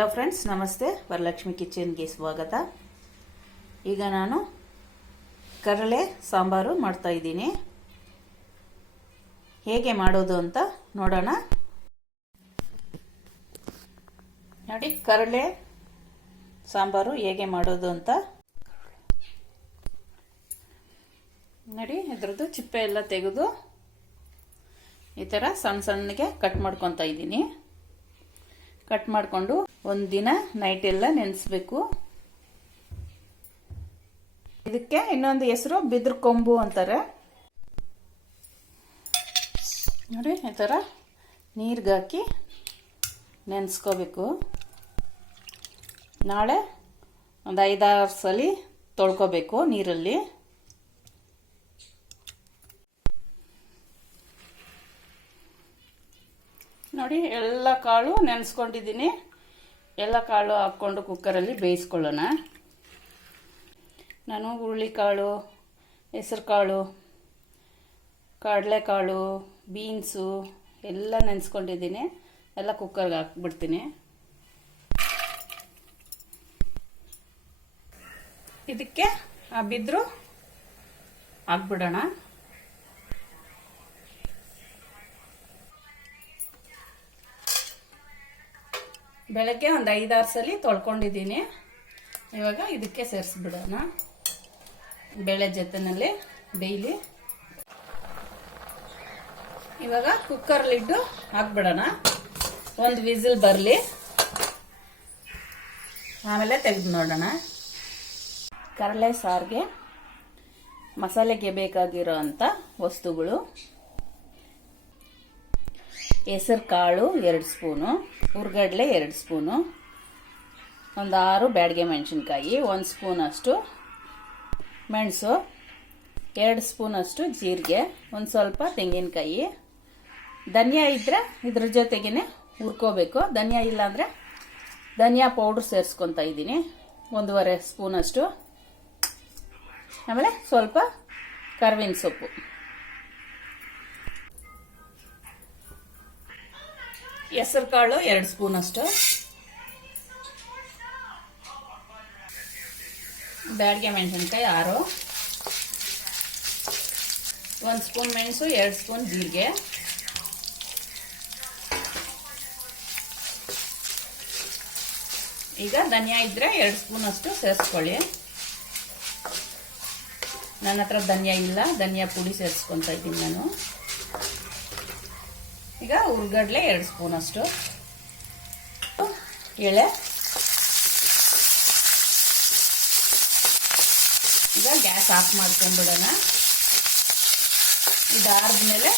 Hello friends, ನಮಸ್ತೆ. ವರಲಕ್ಷ್ಮಿ ಕಿಚನ್ಗೆ ಸ್ವಾಗತ. ಈಗ ನಾನು ಕರಳೆ ಸಾಂಬಾರು ಮಾಡ್ತಾ ಇದ್ದೀನಿ. ಹೇಗೆ ಮಾಡೋದು ಅಂತ ನೋಡೋಣ. ನೋಡಿ, ಕರಳೆ ಸಾಂಬಾರು ಹೇಗೆ ಮಾಡೋದು ಅಂತ ನೋಡಿ. ಇದ್ರದ್ದು ಚಿಪ್ಪೆ ಎಲ್ಲ ತೆಗೆದು ಈ ಥರ ಸಣ್ಣ ಸಣ್ಣಗೆ ಕಟ್ ಮಾಡ್ಕೊತಾ ಇದ್ದೀನಿ. ಕಟ್ ಮಾಡಿಕೊಂಡು ಒಂದು ದಿನ ನೈಟ್ ಎಲ್ಲ ನೆನೆಸ್ಬೇಕು. ಇದಕ್ಕೆ ಇನ್ನೊಂದು ಹೆಸರು ಬಿದ್ರ ಕೊಂಬು ಅಂತಾರೆ. ನೋಡಿ, ಈ ಥರ ನೀರಿಗೆ ಹಾಕಿ ನೆನೆಸ್ಕೋಬೇಕು. ನಾಳೆ ಒಂದು 5-6 ಸಲ ತೊಳ್ಕೊಬೇಕು ನೀರಲ್ಲಿ. ನೋಡಿ, ಎಲ್ಲ ಕಾಳು ನೆನೆಸ್ಕೊಂಡಿದ್ದೀನಿ. ಎಲ್ಲ ಕಾಳು ಹಾಕ್ಕೊಂಡು ಕುಕ್ಕರಲ್ಲಿ ಬೇಯಿಸ್ಕೊಳ್ಳೋಣ. ನಾನು ಹುರುಳಿಕಾಳು, ಹೆಸರು ಕಾಳು, ಕಡಲೆಕಾಳು, ಬೀನ್ಸು ಎಲ್ಲ ನೆನೆಸ್ಕೊಂಡಿದ್ದೀನಿ. ಎಲ್ಲ ಕುಕ್ಕರ್ಗೆ ಹಾಕ್ಬಿಡ್ತೀನಿ. ಇದಕ್ಕೆ ಬಿದ್ರು ಹಾಕ್ಬಿಡೋಣ. ಬೆಳಗ್ಗೆ ಒಂದು 5-6 ಸಲ ತೊಳ್ಕೊಂಡಿದ್ದೀನಿ. ಇವಾಗ ಇದಕ್ಕೆ ಸೇರಿಸ್ಬಿಡೋಣ. ಬೇಳೆ ಜೊತೆನಲ್ಲಿ ಬೇಯಲಿ. ಇವಾಗ ಕುಕ್ಕರ್ ಲಿಡ್ಡು ಹಾಕ್ಬಿಡೋಣ. ಒಂದು ವಿಸಿಲ್ ಬರಲಿ, ಆಮೇಲೆ ತೆಗೆದು ನೋಡೋಣ. ಕರಳೆ ಸಾರಿಗೆ ಮಸಾಲೆಗೆ ಬೇಕಾಗಿರೋ ಅಂಥ ವಸ್ತುಗಳು: ಹೆಸರು ಕಾಳು 2 ಸ್ಪೂನು, ಹುರ್ಗಡ್ಲೆ 2 ಸ್ಪೂನು, ಒಂದು 6 ಬ್ಯಾಡಗೆ ಮೆಣಸಿನ್ಕಾಯಿ, 1 ಸ್ಪೂನ್ ಅಷ್ಟು ಮೆಣಸು, 2 ಸ್ಪೂನ್ ಅಷ್ಟು ಜೀರಿಗೆ, ಒಂದು ಸ್ವಲ್ಪ ತೆಂಗಿನಕಾಯಿ. ಧನಿಯಾ ಇದ್ದರೆ ಇದ್ರ ಜೊತೆಗೇ ಹುರ್ಕೋಬೇಕು. ಧನಿಯಾ ಇಲ್ಲ ಅಂದರೆ ಧನಿಯಾ ಪೌಡ್ರ್ ಸೇರಿಸ್ಕೊತಾ ಇದ್ದೀನಿ, 1.5 ಸ್ಪೂನ್ ಅಷ್ಟು. ಆಮೇಲೆ ಸ್ವಲ್ಪ ಕರ್ಬೇವಿನ ಸೊಪ್ಪು. ಹೆಸರು ಕಾಳು 2 ಸ್ಪೂನ್ ಅಷ್ಟು, ಬ್ಯಾಡಗೆ ಮೆಣಸಿನ್ಕಾಯಿ 6, 1 ಸ್ಪೂನ್ ಮೆಣಸು, 2 ಸ್ಪೂನ್ ಜೀರಿಗೆ. ಈಗ ಧನಿಯಾ ಇದ್ರೆ 2 ಸ್ಪೂನ್ ಅಷ್ಟು ಸೇರಿಸ್ಕೊಳ್ಳಿ. ನನ್ನ ಹತ್ರ ಧನಿಯಾ ಇಲ್ಲ, ಧನಿಯಾ ಪುಡಿ ಸೇರಿಸ್ಕೊತಾ ಇದ್ದೀನಿ ನಾನು. ಈಗ ಹುರ್ಗಡ್ಲೆ 2 ಸ್ಪೂನ್ ಅಷ್ಟು, ಎಳೆ. ಈಗ ಗ್ಯಾಸ್ ಆಫ್ ಮಾಡ್ಕೊಂಡ್ಬಿಡೋಣ. ಇದಾದ್ಮೇಲೆ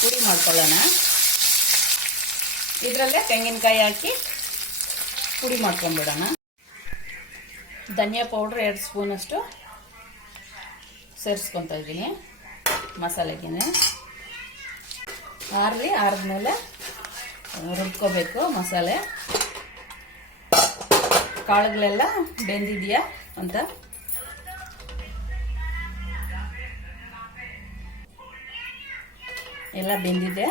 ಪುಡಿ ಮಾಡ್ಕೊಳ್ಳೋಣ. ಇದರಲ್ಲೇ ತೆಂಗಿನಕಾಯಿ ಹಾಕಿ ಪುಡಿ ಮಾಡ್ಕೊಂಡ್ಬಿಡೋಣ. ಧನಿಯಾ ಪೌಡ್ರ್ 2 ಸ್ಪೂನ್ ಅಷ್ಟು ಸೇರಿಸ್ಕೊತಾ ಇದ್ದೀನಿ ಮಸಾಲೆಗೆ. ಆರಿದ್ಮೇಲೆ ರುಬ್ಕೋಬೇಕು ಮಸಾಲೆ. ಕಾಳುಗಳೆಲ್ಲ ಬೆಂದಿದೆಯಾ ಅಂತ ಎಲ್ಲ ಬೆಂದಿದೆ.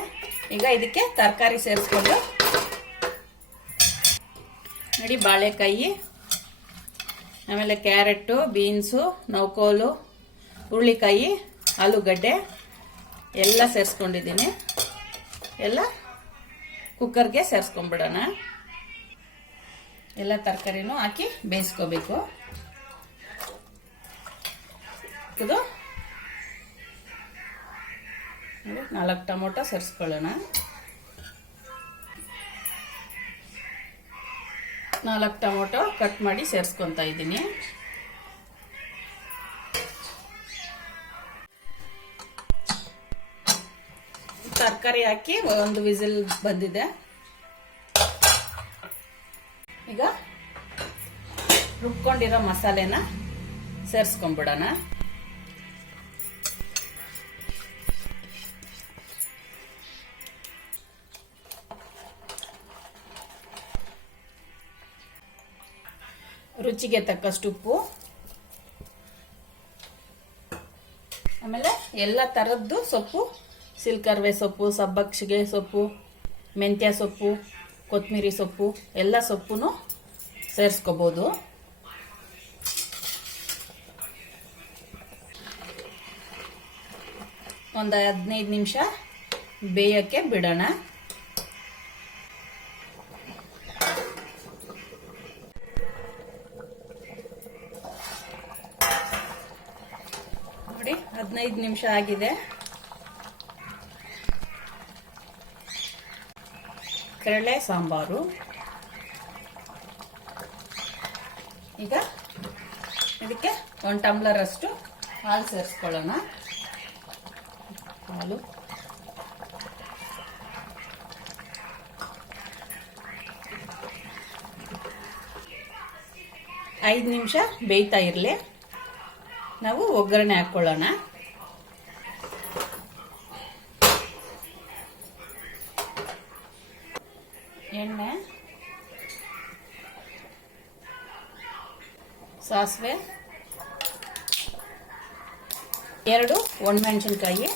ಈಗ ಇದಕ್ಕೆ ತರಕಾರಿ ಸೇರಿಸ್ಕೊಂಡು ನೋಡಿ, ಬಾಳೆಕಾಯಿ, ಆಮೇಲೆ ಕ್ಯಾರೆಟು, ಬೀನ್ಸು, ನೌಕೋಲು, ಹುರುಳಿಕಾಯಿ, ಆಲೂಗಡ್ಡೆ ಎಲ್ಲ ಸೇರಿಸ್ಕೊಂಡಿದ್ದೀನಿ. ಎಲ್ಲ ಕುಕ್ಕರ್ಗೆ ಸೇರಿಸ್ಕೊಂಡ್ಬಿಡೋಣ. ಎಲ್ಲ ತರಕಾರಿನೂ ಹಾಕಿ ಬೇಯಿಸ್ಕೋಬೇಕು. ಇದು 4 ಟೊಮೊಟೊ ಸೇರಿಸ್ಕೊಳ್ಳೋಣ. 4 ಟೊಮೊಟೊ ಕಟ್ ಮಾಡಿ ಸೇರಿಸ್ಕೊತಾ ಇದ್ದೀನಿ. ತರಕಾರಿ ಹಾಕಿ 1 ವಿಸಿಲ್ ಬಂದಿದೆ. ಈಗ ರುಬ್ಕೊಂಡಿರೋ ಮಸಾಲೆನ ಸೇರಿಸ್ಕೊಂಡ್ಬಿಡೋಣ. ರುಚಿಗೆ ತಕ್ಕಷ್ಟು ಉಪ್ಪು, ಆಮೇಲೆ ಎಲ್ಲ ಥರದ್ದು ಸೊಪ್ಪು: ಸಿಲ್ಕರ್ವೆ ಸೊಪ್ಪು, ಸಬ್ಬಕ್ಷಿಗೆ ಸೊಪ್ಪು, ಮೆಂತ್ಯ ಸೊಪ್ಪು, ಕೊತ್ತಂಬರಿ ಸೊಪ್ಪು ಎಲ್ಲ ಸೊಪ್ಪು ಸೇರಿಸ್ಕೋಬೋದು. ಒಂದು 15 ನಿಮಿಷ ಬೇಯಕ್ಕೆ ಬಿಡೋಣ. ನೋಡಿ 15 ನಿಮಿಷ ಆಗಿದೆ. ಕಡಲೆ ಸಾಂಬಾರು. ಈಗ ಇದಕ್ಕೆ 1 ಟಂಬ್ಲರ್ ಅಷ್ಟು ಹಾಲು ಸೇರಿಸ್ಕೊಳ್ಳೋಣ. ಹಾಲು ಐದು ನಿಮಿಷ ಬೇಯ್ತಾ ಇರಲಿ. ನಾವು ಒಗ್ಗರಣೆ ಹಾಕ್ಕೊಳ್ಳೋಣ. ಎಣ್ಣೆ, ಸಾಸಿವೆ, 2 ಒಣಮೆಣಸಿನಕಾಯಿ,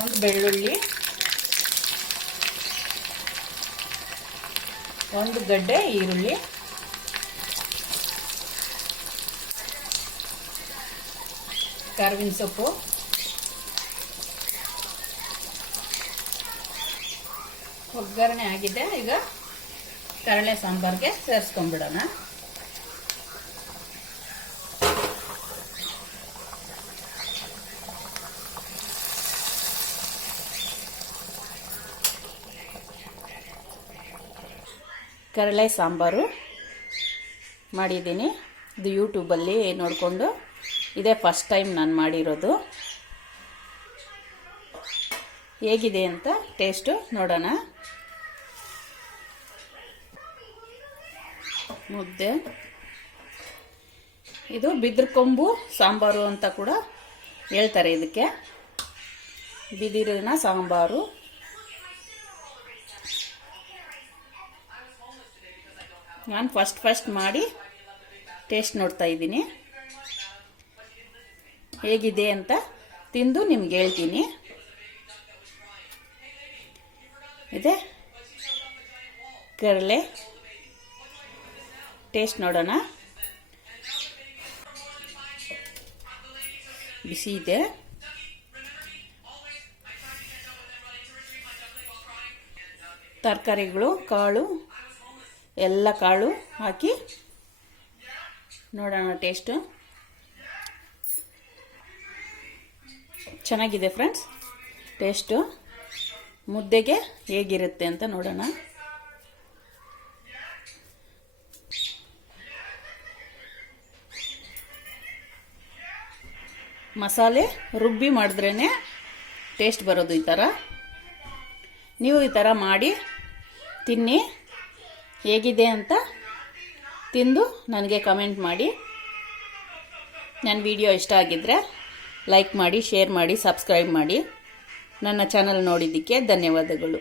ಒಂದು ಬೆಳ್ಳುಳ್ಳಿ, 1 ಗಡ್ಡೆ ಈರುಳ್ಳಿ, ಕರಿಬೇವಿನ ಸೊಪ್ಪು, ಒಗ್ಗರಣೆ ಆಗಿದೆ. ಈಗ ಕಡಲೆ ಸಾಂಬಾರ್ಗೆ ಸೇರಿಸ್ಕೊಂಡ್ಬಿಡೋಣ. ಕಡಲೆ ಸಾಂಬಾರು ಮಾಡಿದ್ದೀನಿ. ಇದು ಯೂಟ್ಯೂಬಲ್ಲಿ ನೋಡಿಕೊಂಡು ಇದೇ ಫಸ್ಟ್ ಟೈಮ್ ನಾನು ಮಾಡಿರೋದು. ಹೇಗಿದೆ ಅಂತ ಟೇಸ್ಟು ನೋಡೋಣ. ಮುದ್ದೆ, ಇದು ಬಿದಿರುಕೊಂಬು ಸಾಂಬಾರು ಅಂತ ಕೂಡ ಹೇಳ್ತಾರೆ. ಇದಕ್ಕೆ ಬಿದಿರಿನ ಸಾಂಬಾರು. ನಾನು ಫಸ್ಟ್ ಮಾಡಿ ಟೇಸ್ಟ್ ನೋಡ್ತಾ ಇದ್ದೀನಿ. ಹೇಗಿದೆ ಅಂತ ತಿಂದು ನಿಮ್ಗೆ ಹೇಳ್ತೀನಿ. ಇದೆ ಕಡಲೆ, ಟೇಸ್ಟ್ ನೋಡೋಣ. ಬಿಸಿ ಇದೆ. ತರಕಾರಿಗಳು, ಕಾಳು, ಎಲ್ಲ ಕಾಳು ಹಾಕಿ ನೋಡೋಣ ಟೇಸ್ಟು. ಚೆನ್ನಾಗಿದೆ ಫ್ರೆಂಡ್ಸ್ ಟೇಸ್ಟು. ಮುದ್ದೆಗೆ ಹೇಗಿರುತ್ತೆ ಅಂತ ನೋಡೋಣ. ಮಸಾಲೆ ರುಬ್ಬಿ ಮಾಡಿದ್ರೇ ಟೇಸ್ಟ್ ಬರೋದು ಈ ಥರ. ನೀವು ಈ ಥರ ಮಾಡಿ ತಿನ್ನಿ. ಹೇಗಿದೆ ಅಂತ ತಿಂದು ನನಗೆ ಕಮೆಂಟ್ ಮಾಡಿ. ನನ್ನ ವಿಡಿಯೋ ಇಷ್ಟ ಆಗಿದ್ದರೆ ಲೈಕ್ ಮಾಡಿ, ಶೇರ್ ಮಾಡಿ, ಸಬ್ಸ್ಕ್ರೈಬ್ ಮಾಡಿ. ನನ್ನ ಚಾನಲ್ ನೋಡಿದ್ದಕ್ಕೆ ಧನ್ಯವಾದಗಳು.